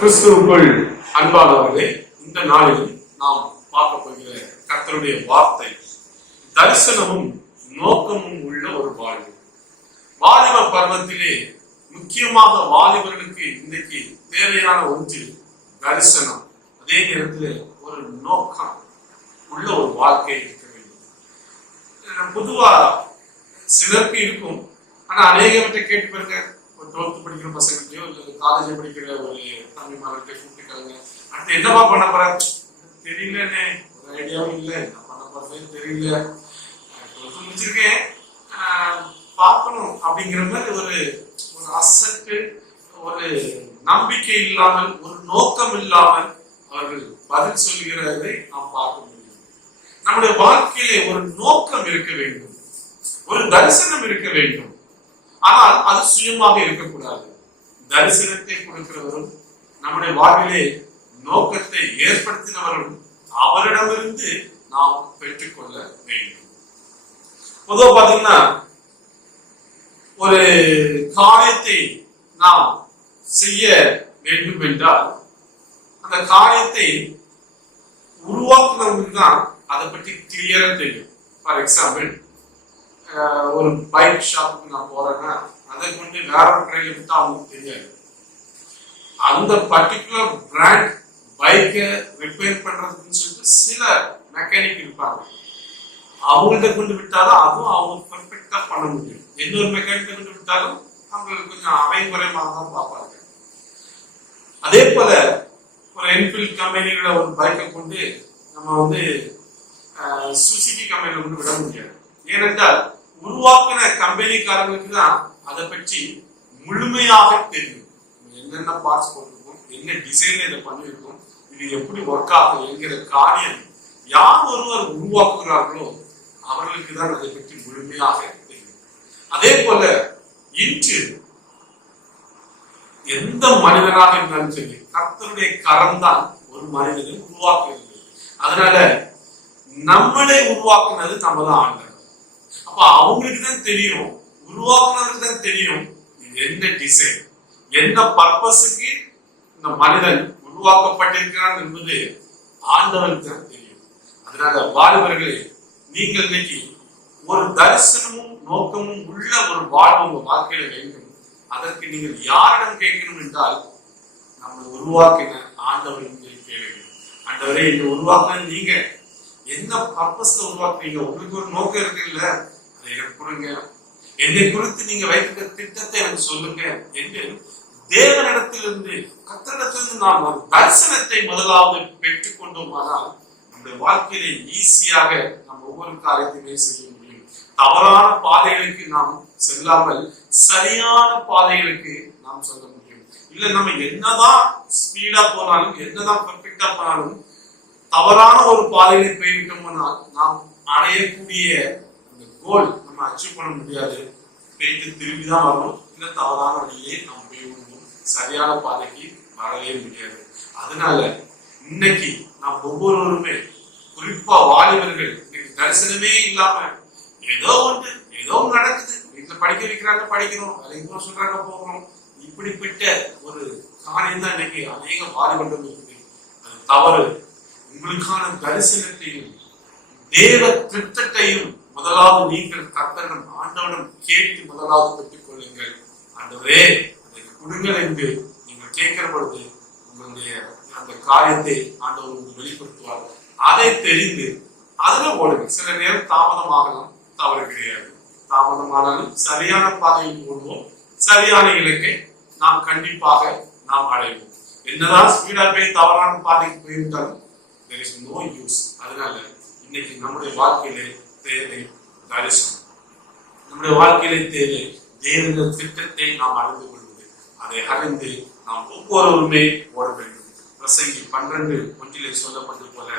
கிறிஸ்துவுக்குள் அன்பானவர்களே இந்த நாளில் நாம் பார்க்க போகிற கர்த்தருடைய வார்த்தை தரிசனமும் நோக்கமும் உள்ள ஒரு வாழ்வு. வாலிப பருவத்திலே முக்கியமாக வாலிபர்களுக்கு இன்றைக்கு தேவையான ஒன்று தரிசனம். அதே நேரத்தில் ஒரு நோக்கம் உள்ள ஒரு வாழ்க்கை இருக்க வேண்டும். பொதுவா சிலருக்கு இருக்கும். ஆனா அநேகவற்றை கேட்டு பாருங்க டுவெல்த் படிக்கிற பசங்கள்டையோ இல்லை காலேஜ் படிக்கிற ஒரு தம்பி மகள்கிட்ட கூப்பிட்டுருக்காங்க அடுத்து என்னவா பண்ண போறேன் தெரியலன்னு ஒரு ஐடியாவும் இல்லை. என்ன பண்ண போறதுன்னு தெரியல. டுவெல்த் முடிச்சிருக்கேன். பார்க்கணும் அப்படிங்கிற மாதிரி ஒரு ஒரு அசட்டு ஒரு நம்பிக்கை இல்லாமல் ஒரு நோக்கம் இல்லாமல் அவர்கள் பதில் சொல்கிறதை நாம் பார்க்க முடியும். நம்முடைய வாழ்க்கையிலே ஒரு நோக்கம் இருக்க வேண்டும். ஒரு தரிசனம் இருக்க வேண்டும். ஆனால் அது சுயமாக இருக்கக்கூடாது. தரிசனத்தை கொடுக்கிறவரும் நம்முடைய வாழ்விலே நோக்கத்தை ஏற்படுத்தினவரும் அவரிடமிருந்து நாம் பெற்றுக்கொள்ள வேண்டும். பொதுவாக பாத்தீங்கன்னா ஒரு காரியத்தை நாம் செய்ய வேண்டும் என்றால் அந்த காரியத்தை உருவாக்குனவங்களுக்கு தான் அதை பற்றி கிளியரா தெரியும். ஃபார் எக்ஸாம்பிள் ஒரு பைக் ஷாப்புக்கு நான் போறேன்னா அதை கொண்டு வேற ஒரு கடையில் விட்டா அவங்களுக்கு தெரியாது. அந்த பர்டிகுலர் பிராண்ட் பைக்கை ரிப்பேர் பண்றதுன்னு சொல்லிட்டு சில மெக்கானிக் இருப்பாங்க. அவங்கள்ட்ட கொண்டு விட்டாலும் அதுவும் அவங்க பர்ஃபெக்டா பண்ண முடியும். எந்த ஒரு மெக்கானிக்கை கொண்டு விட்டாலும் அவங்களுக்கு கொஞ்சம் அரைகுறைமாக தான் பார்ப்பாங்க. அதே போல ஒரு என்ஃபீல்ட் கம்பெனியோட ஒரு பைக்கை கொண்டு நம்ம வந்து சுசுகி கம்பெனியில் கொண்டு விட முடியாது. ஏனென்றால் உருவாக்கின கம்பெனிக்காரங்களுக்கு தான் அதை பற்றி முழுமையாக தெரியும். என்னென்ன பார்ட்ஸ் போட்டிருக்கோம் என்ன டிசைன் இதை பண்ணியிருக்கோம் இது எப்படி ஒர்க் ஆகும் என்கிற காரியம் யார் ஒருவர் உருவாக்குகிறார்களோ அவர்களுக்கு தான் அதை பற்றி முழுமையாக தெரியும். அதே போல இன்று எந்த மனிதனாக இருந்தாலும் சரி கர்த்தருடைய கரம் தான் ஒரு மனிதனை உருவாக்குகிறது. அதனால நம்மளை உருவாக்குனது நம்ம தான் ஆண்டவர். அப்ப அவங்களுக்கு தான் தெரியும் உருவாக்குனவருக்கு தான் தெரியும் இது என்ன டிசைன் என்ன பர்பஸுக்கு இந்த மனிதன் உருவாக்கப்பட்டிருக்கிறான் என்பது ஆண்டவருக்கு தான் தெரியும். அதனால வாலிபர்களே நீங்கள் இன்னைக்கு ஒரு தரிசனமும் நோக்கமும் உள்ள ஒரு வாழ்வு உங்க வாழ்க்கையில வேண்டும். அதற்கு நீங்கள் யாரிடம் கேட்கணும் என்றால் நம்மை உருவாக்கின ஆண்டவரின் கேட்க வேண்டும். ஆண்டவரே இந்த உருவாக்குன நீங்க என்ன பர்பஸ்ல உருவாக்குறீங்க? உங்களுக்கு ஒரு நோக்கம் இருக்குல்ல? எனக்கு கொடுங்க. என்னை குறித்து நீங்க வைத்திருக்க திட்டத்தை எனக்கு சொல்லுங்க என்று தேவனிடத்திலிருந்து கத்தரிடத்திலிருந்து நாம் ஒரு தரிசனத்தை முதலாவது பெற்றுக் கொண்டோமானால் நம்முடைய வாழ்க்கையிலே ஈஸியாக நம்ம ஒவ்வொரு காரியத்தையுமே செய்ய முடியும். தவறான பாதைகளுக்கு நாம் செல்லாமல் சரியான பாதைகளுக்கு நாம் சொல்ல முடியும். இல்ல நம்ம என்னதான் ஸ்பீடா போனாலும் என்னதான் பர்ஃபெக்டா போனாலும் தவறான ஒரு பாதையில போய்விட்டோம்னால் நாம் அடையக்கூடிய கோல் நம்ம அச்சீவ் பண்ண முடியாது. போயிட்டு திரும்பி தான் வரணும். இந்த தவறான வழியே நம்ம போய் விடுவோம் சரியான பாதைக்கு வரவே முடியாது. அதனால இன்னைக்கு நாம் ஒவ்வொருவருமே குறிப்பா வாலிபர்கள் இன்னைக்கு தரிசனமே இல்லாம ஏதோ ஒன்று ஏதோ நடக்குது. வீட்டுல படிக்க வைக்கிறாங்க படிக்கணும். வேலைக்கு சொல்றாங்க போகணும். இப்படிப்பட்ட ஒரு காரியம் தான் இன்னைக்கு அநேக வாலிபர்கள் இருக்குது அது தவறு. உங்களுக்கான தரிசனத்தையும் தேவ திட்டத்தையும் முதலாவது நீங்கள் கர்த்தரிடம் ஆண்டவனும் கேட்டு முதலாவது பெற்றுக் கொள்ளுங்கள் ஆண்டவரே அதை கொடுங்கள் என்று நீங்கள் கேட்கிற பொழுது உங்களுடைய அந்த காரியத்தை ஆண்டவர் உங்களுக்கு வெளிப்படுத்துவார். அதை தெரிந்து அதுல ஓடுங்க சில நேரம் தாமதமாகலாம் தவறு கிடையாது. தாமதமானாலும் சரியான பாதையில் ஓடுவோம் சரியான இலக்கை நாம் கண்டிப்பாக நாம் அடைவோம். என்னதான் ஸ்பீடா போய் தவறான பாதைக்கு போயிருந்தாலும் there is no அதனால இன்னைக்கு நம்முடைய வாழ்க்கையிலே தேவை தரிசனம். நம்முடைய வாழ்க்கையிலே தேவை தேவனின் திட்டத்தை நாம் அறிந்து கொள்வது. அதை அறிந்து நாம் ஒவ்வொருவருமே ஓட வேண்டும். பிரசங்கி பன்னிரண்டு ஒன்றிலே சொல்லப்பட்டது போல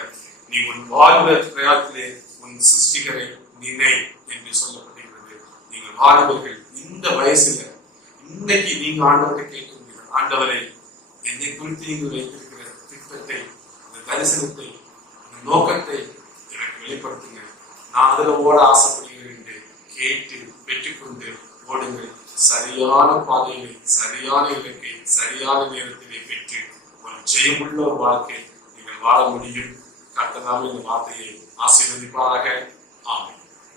நீ உன் வாழ்வ பிரயாத்திலே உன் சிருஷ்டிகரை நினை என்று சொல்லப்பட்டிருக்கிறது. நீங்கள் வாழ்வர்கள் இந்த வயசுல இன்னைக்கு நீங்க ஆண்டவரை கேட்கிறீர்கள் ஆண்டவரை என்னை குறித்து நீங்கள் வைத்திருக்கிற திட்டத்தை இந்த தரிசனத்தை இந்த நோக்கத்தை எனக்கு வெளிப்படுத்துங்க நான் அதுல ஓட ஆசைப்படுகிறேன். என்று கேட்டு பெற்றுக்கொண்டு ஓடுங்கள். சரியான பாதையிலே சரியான இலக்கை சரியான நேரத்திலே பெற்று ஒரு ஜெயமுள்ள ஒரு வாழ்க்கை நீங்கள் வாழ முடியும். கர்த்ததாமே இந்த வார்த்தையை ஆசீர்வதிப்பாராக. ஆமை